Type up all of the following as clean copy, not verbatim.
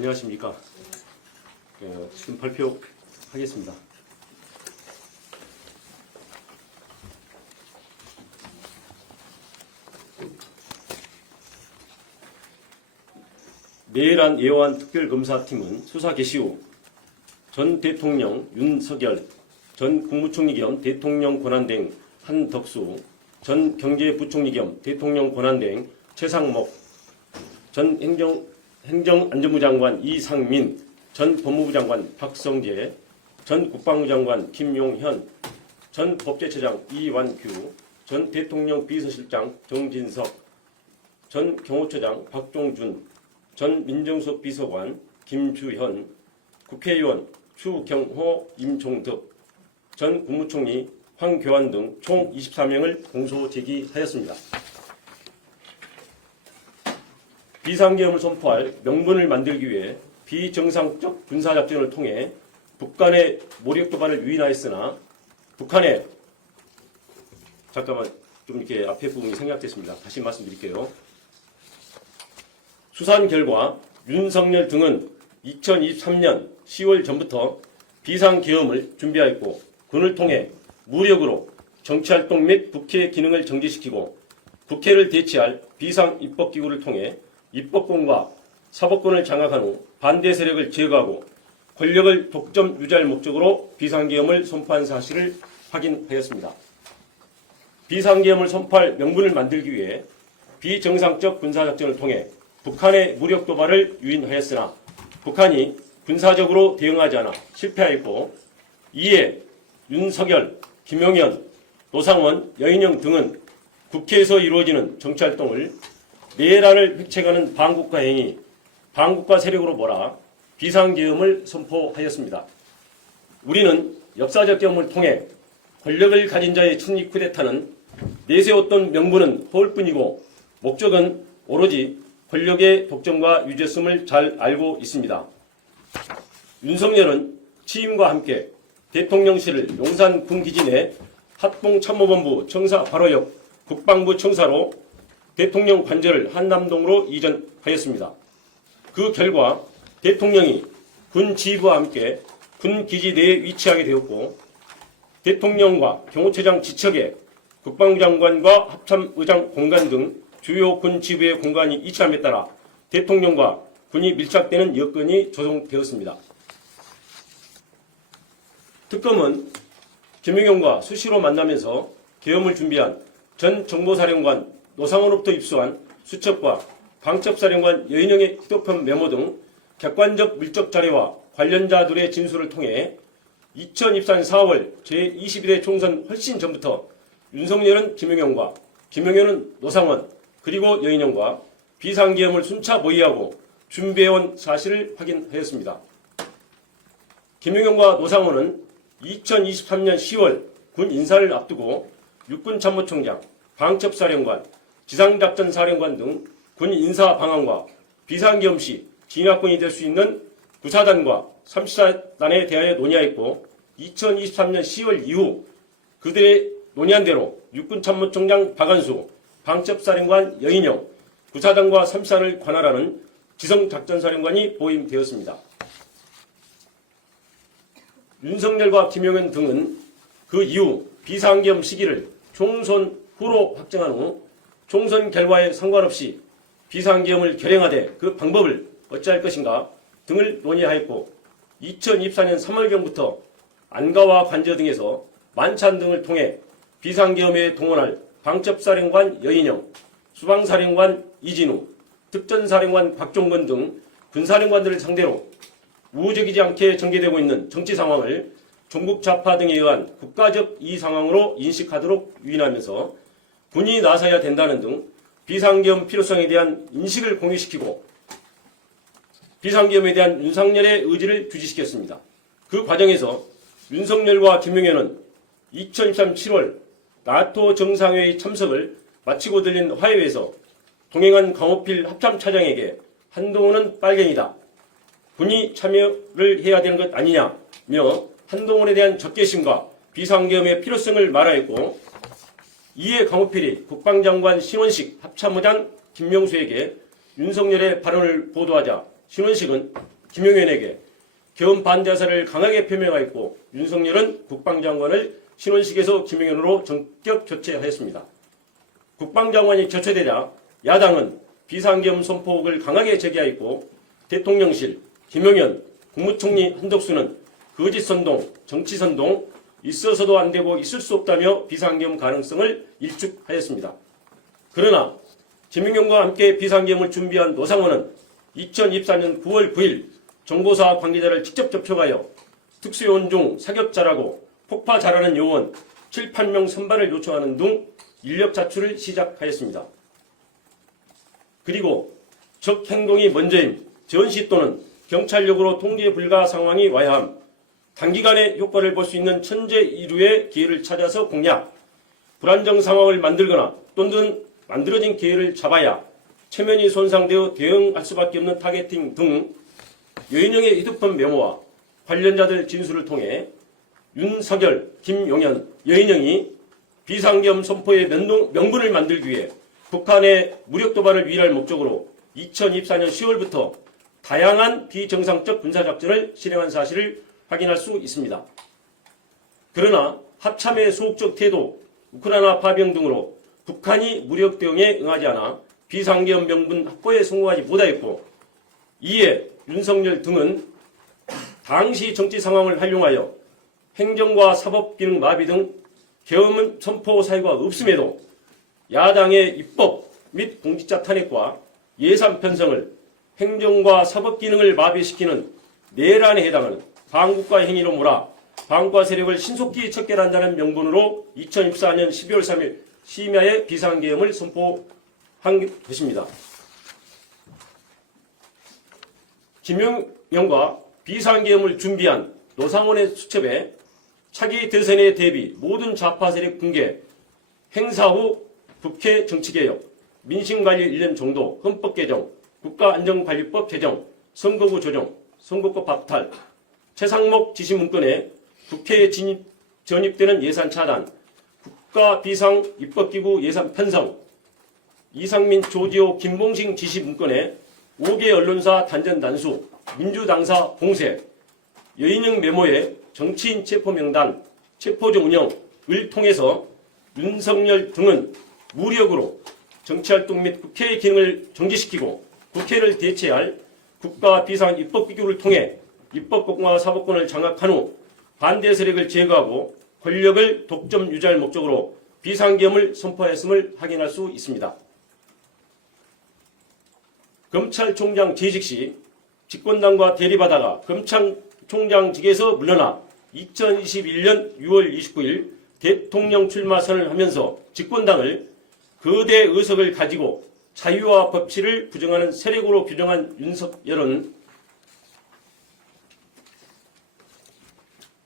안녕하십니까. 지금 발표하겠습니다. 내란 예호안 특별검사팀은 수사 개시 후 전 대통령 윤석열, 전 국무총리 겸 대통령 권한대행 한덕수, 전 경제부총리 겸 대통령 권한대행 최상목, 전 행정안전부 장관 이상민, 전 법무부 장관 박성재, 전 국방부 장관 김용현, 전 법제처장 이완규, 전 대통령 비서실장 정진석, 전 경호처장 박종준, 전 민정수석 비서관 김주현, 국회의원 추경호, 임종덕, 전 국무총리 황교안 등 총 24명을 공소 제기하였습니다. 비상계엄을 선포할 명분을 만들기 위해 비정상적 군사작전을 통해 북한의 모력 도발을 유인하였으나 북한의 잠깐만 좀 이렇게 앞에 부분이 생략됐습니다. 다시 말씀드릴게요. 수사한 결과 윤석열 등은 2023년 10월 전부터 비상계엄을 준비하였고 군을 통해 무력으로 정치활동 및 국회 기능을 정지시키고 국회를 대치할 비상입법기구를 통해 입법권과 사법권을 장악한 후 반대 세력을 제거하고 권력을 독점 유지할 목적으로 비상계엄을 선포한 사실을 확인하였습니다. 비상계엄을 선포할 명분을 만들기 위해 비정상적 군사작전을 통해 북한의 무력 도발을 유인하였으나 북한이 군사적으로 대응하지 않아 실패하였고 이에 윤석열, 김용현, 노상원, 여인영 등은 국회에서 이루어지는 정치활동을 내란을 획책하는 반국가 행위, 반국가 세력으로 몰아 비상계엄을 선포하였습니다. 우리는 역사적 경험을 통해 권력을 가진 자의 충리 쿠데타는 내세웠던 명분은 허울뿐이고 목적은 오로지 권력의 독점과 유죄성을 잘 알고 있습니다. 윤석열은 취임과 함께 대통령실을 용산 군기지 내 합동참모본부 청사 바로 옆 국방부 청사로 대통령 관저를 한남동으로 이전하였습니다. 그 결과 대통령이 군 지휘부와 함께 군기지 내에 위치하게 되었고 대통령과 경호처장 지척에 국방부 장관과 합참의장 공간 등 주요 군 지부의 공간이 이치함에 따라 대통령과 군이 밀착되는 여건이 조성되었습니다. 특검은 김용현과 수시로 만나면서 계엄을 준비한 전 정보사령관 노상원으로부터 입수한 수첩과 방첩사령관 여인영의 휴대폰 메모 등 객관적 물적 자료와 관련자들의 진술을 통해 2024년 4월 제21대 총선 훨씬 전부터 윤석열은 김용현과 김용현은 노상원 그리고 여인영과 비상계엄을 순차 모의하고 준비해온 사실을 확인하였습니다. 김용현과 노상원은 2023년 10월 군 인사를 앞두고 육군참모총장, 방첩사령관, 지상작전사령관 등 군 인사 방안과 비상계엄 시 진압권이 될 수 있는 구사단과 34단에 대하여 논의하였고 2023년 10월 이후 그들의 논의한 대로 육군참모총장 박안수, 방첩사령관 여인영, 구사단과 34단을 관할하는 지성작전사령관이 보임되었습니다. 윤석열과 김용현 등은 그 이후 비상계엄 시기를 총선 후로 확정한 후 총선 결과에 상관없이 비상계엄을 결행하되 그 방법을 어찌할 것인가 등을 논의하였고 2024년 3월경부터 안가와 관저 등에서 만찬 등을 통해 비상계엄에 동원할 방첩사령관 여인영, 수방사령관 이진우, 특전사령관 박종건 등 군사령관들을 상대로 우호적이지 않게 전개되고 있는 정치 상황을 종북 좌파 등에 의한 국가적 이의 상황으로 인식하도록 유인하면서 군이 나서야 된다는 등 비상계엄 필요성에 대한 인식을 공유시키고 비상계엄에 대한 윤석열의 의지를 규지시켰습니다. 그 과정에서 윤석열과 김용현은 2023년 7월 나토 정상회의 참석을 마치고 들린 화해회에서 동행한 강호필 합참차장에게 한동훈은 빨갱이다. 군이 참여를 해야 되는 것 아니냐며 한동훈에 대한 적개심과 비상계엄의 필요성을 말하였고 이에 강호필이 국방장관 신원식 합참의장 김명수에게 윤석열의 발언을 보도하자 신원식은 김용현에게 계엄 반대 사를 강하게 표명하였고 윤석열은 국방장관을 신원식에서 김용현으로 전격 교체하였습니다. 국방장관이 교체되자 야당은 비상계엄 선포를 강하게 제기하였고 대통령실, 김용현, 국무총리 한덕수는 거짓선동, 정치선동, 있어서도 안되고 있을 수 없다며 비상계엄 가능성을 일축하였습니다. 그러나 김용현과 함께 비상계엄을 준비한 노상원은 2024년 9월 9일 정보사 관계자를 직접 접촉하여 특수요원 중 사격 잘하고 폭파 잘하는 요원 7, 8명 선발을 요청하는 등 인력 자출을 시작하였습니다. 그리고 적 행동이 먼저인 전시 또는 경찰력으로 통제 불가 상황이 와야 함, 단기간에 효과를 볼 수 있는 천재 이루의 기회를 찾아서 공략, 불안정 상황을 만들거나 또는 만들어진 기회를 잡아야 체면이 손상되어 대응할 수밖에 없는 타겟팅 등 여인영의 휴대폰 메모와 관련자들 진술을 통해 윤석열, 김용현, 여인영이 비상계엄 선포의 명분을 만들기 위해 북한의 무력 도발을 위할 목적으로 2024년 10월부터 다양한 비정상적 군사작전을 실행한 사실을 확인할 수 있습니다. 그러나 합참의 소극적 태도, 우크라이나 파병 등으로 북한이 무력 대응에 응하지 않아 비상계엄 명분 확보에 성공하지 못하였고, 이에 윤석열 등은 당시 정치 상황을 활용하여 행정과 사법 기능 마비 등 계엄 선포 사유가 없음에도 야당의 입법 및 공직자 탄핵과 예산 편성을 행정과 사법 기능을 마비시키는 내란에 해당하는 반국가 행위로 몰아 반국가 세력을 신속히 척결한다는 명분으로 2024년 12월 3일 심야에 비상계엄을 선포한 것입니다. 김용현과 비상계엄을 준비한 노상원의 수첩에 차기 대선에 대비 모든 좌파 세력 붕괴, 행사 후 국회 정치개혁, 민심관리 1년 정도, 헌법 개정, 국가안전관리법 제정, 선거구 조정, 선거법 박탈, 최상목 지시 문건에 국회에 전입되는 예산 차단, 국가 비상 입법기구 예산 편성, 이상민, 조지호, 김봉식 지시 문건에 5개 언론사 단전 단수, 민주당사 봉쇄, 여인영 메모에 정치인 체포 명단, 체포조 운영을 통해서 윤석열 등은 무력으로 정치활동 및 국회의 기능을 정지시키고 국회를 대체할 국가 비상 입법기구를 통해 입법권과 사법권을 장악한 후 반대 세력을 제거하고 권력을 독점 유지할 목적으로 비상계엄을 선포했음을 확인할 수 있습니다. 검찰총장 재직 시 집권당과 대립하다가 검찰총장직에서 물러나 2021년 6월 29일 대통령 출마 선언을 하면서 집권당을 거대 의석을 가지고 자유와 법치를 부정하는 세력으로 규정한 윤석열은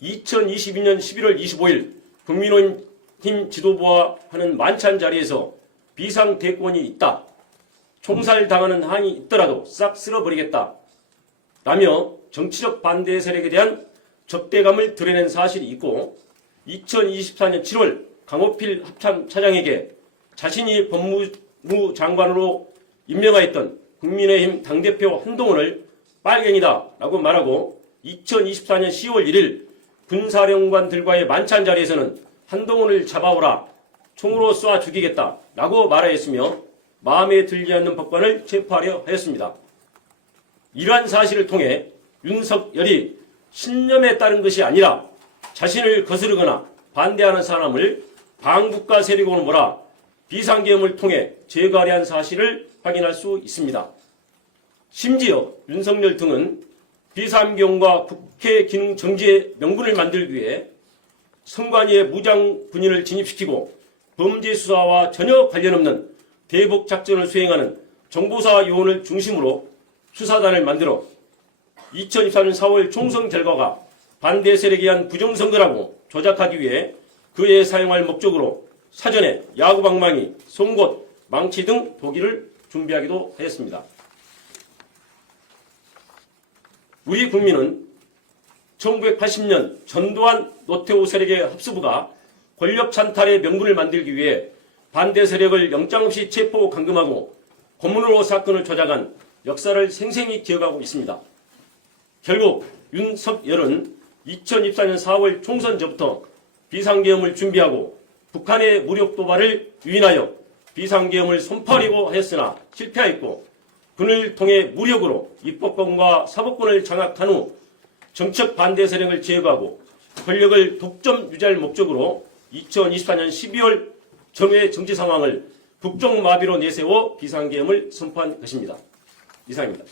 2022년 11월 25일 국민의힘 지도부와 하는 만찬 자리에서 비상대권이 있다, 총살당하는 한이 있더라도 싹 쓸어버리겠다 라며 정치적 반대 세력에 대한 적대감을 드러낸 사실이 있고, 2024년 7월 강호필 합참차장에게 자신이 법무부 장관으로 임명하였던 국민의힘 당대표 한동훈을 빨갱이다 라고 말하고, 2024년 10월 1일 군사령관들과의 만찬 자리에서는 한동훈을 잡아오라, 총으로 쏴 죽이겠다 라고 말하였으며 마음에 들지 않는 법관을 체포하려 하였습니다. 이러한 사실을 통해 윤석열이 신념에 따른 것이 아니라 자신을 거스르거나 반대하는 사람을 반국가 세력으로 몰아 비상계엄을 통해 제거하려 한 사실을 확인할 수 있습니다. 심지어 윤석열 등은 비상계엄과 국회 기능 정지의 명분을 만들기 위해 선관위의 무장 군인을 진입시키고 범죄 수사와 전혀 관련 없는 대북 작전을 수행하는 정보사 요원을 중심으로 수사단을 만들어 2024년 4월 총선 결과가 반대 세력에 의한 부정선거라고 조작하기 위해 그에 사용할 목적으로 사전에 야구방망이, 송곳, 망치 등 도기를 준비하기도 하였습니다. 우리 국민은 1980년 전두환 노태우 세력의 합수부가 권력 찬탈의 명분을 만들기 위해 반대 세력을 영장 없이 체포 감금하고 고문으로 사건을 조작한 역사를 생생히 기억하고 있습니다. 결국 윤석열은 2024년 4월 총선 전부터 비상계엄을 준비하고 북한의 무력 도발을 유인하여 비상계엄을 선포하려고 하였으나 실패하였고, 군을 통해 무력으로 입법권과 사법권을 장악한 후 정책 반대 세력을 제거하고 권력을 독점 유지할 목적으로 2024년 12월 전후의 정치 상황을 국정마비로 내세워 비상계엄을 선포한 것입니다. 이상입니다.